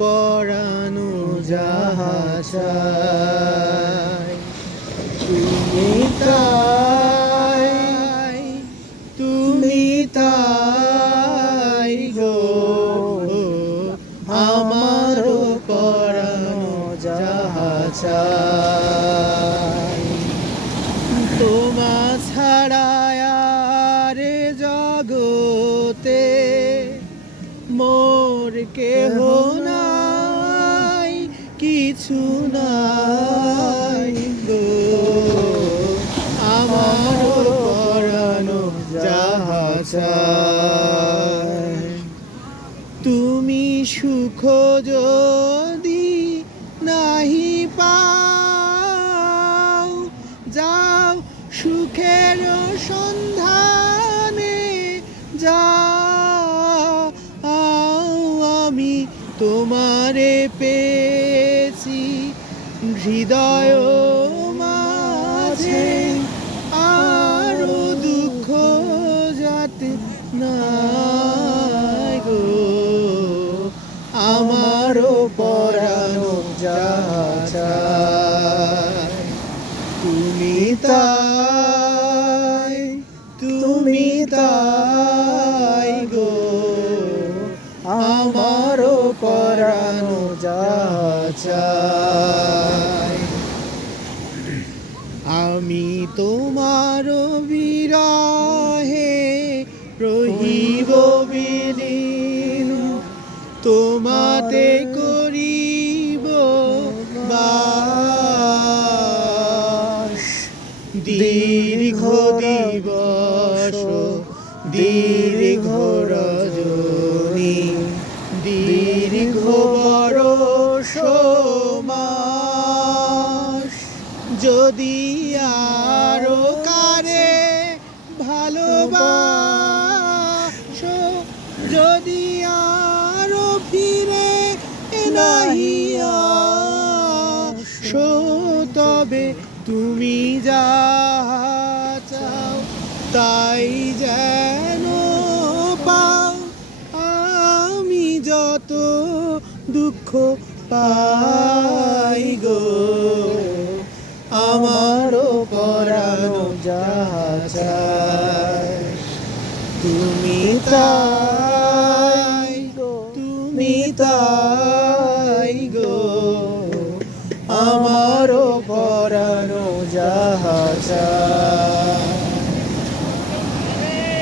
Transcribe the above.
পরানো যাহা চায় তুমি তাই, তুমি তাই গো আমার পরানো যাহা চায়। তোমা ছাড়া আর জগতে মোর কেহ নাই, কিছু নাই গো আমার পরানো যাহা চায়। তুমি সুখ যদি নাহি পাও, যাও সুখের সন্ধানে যাও, আমি তোমারে পেয়েছি হৃদয় মাঝে, আরো দুঃখ যাতে নাই গো আমারও পরানো যাহা চায় তুমি তাই, তুমি তাই গো আমারও পরানো যাহা চায়। আমি তোমার বিরহে রহিব বিলীন, তোমাতে করিব বাস, দীর্ঘ দিবস দীর্ঘ রজনী, দীর্ঘ বরষ মাস, যদি আরো কারে ভালোবাসো, যদি আরো ফিরে নাহি আসো, তবে তুমি যাহা চাও তাই যেন পাও, আমি যত দুঃখ পাই গো আমারও পরানো যাহা চায় তুমি তাই, তুমি তাই।